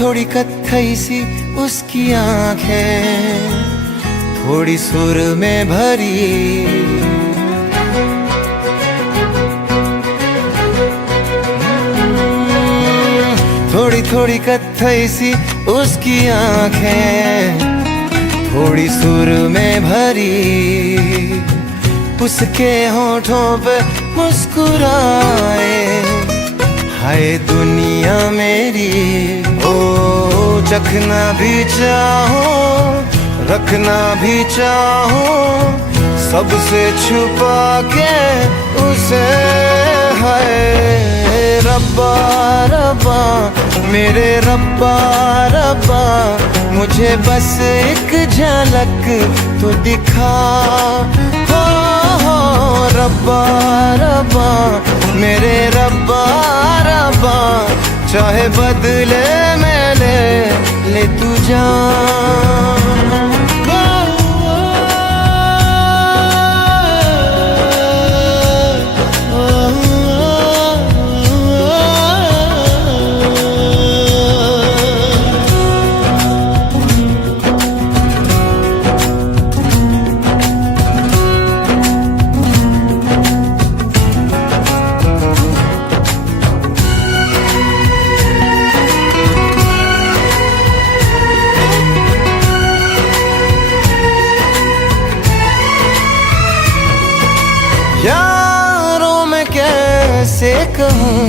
थोड़ी कत्थई सी उसकी आंखें, थोड़ी सुर में भरी, थोड़ी थोड़ी कत्थई सी उसकी आंखें, थोड़ी सुर में भरी। उसके होठों पे मुस्कुराए, हाय दुनिया मेरी। ओ चखना भी चाहो, रखना भी चाहो, सबसे छुपा के उसे। हाय रब्बा रब्बा मेरे रब्बा रब्बा, मुझे बस एक झलक तो दिखा। हो रब्बा रब्बा मेरे रब्बा रब्बा, चाहे बदले में ले तू जान। यारों मैं कैसे कहूँ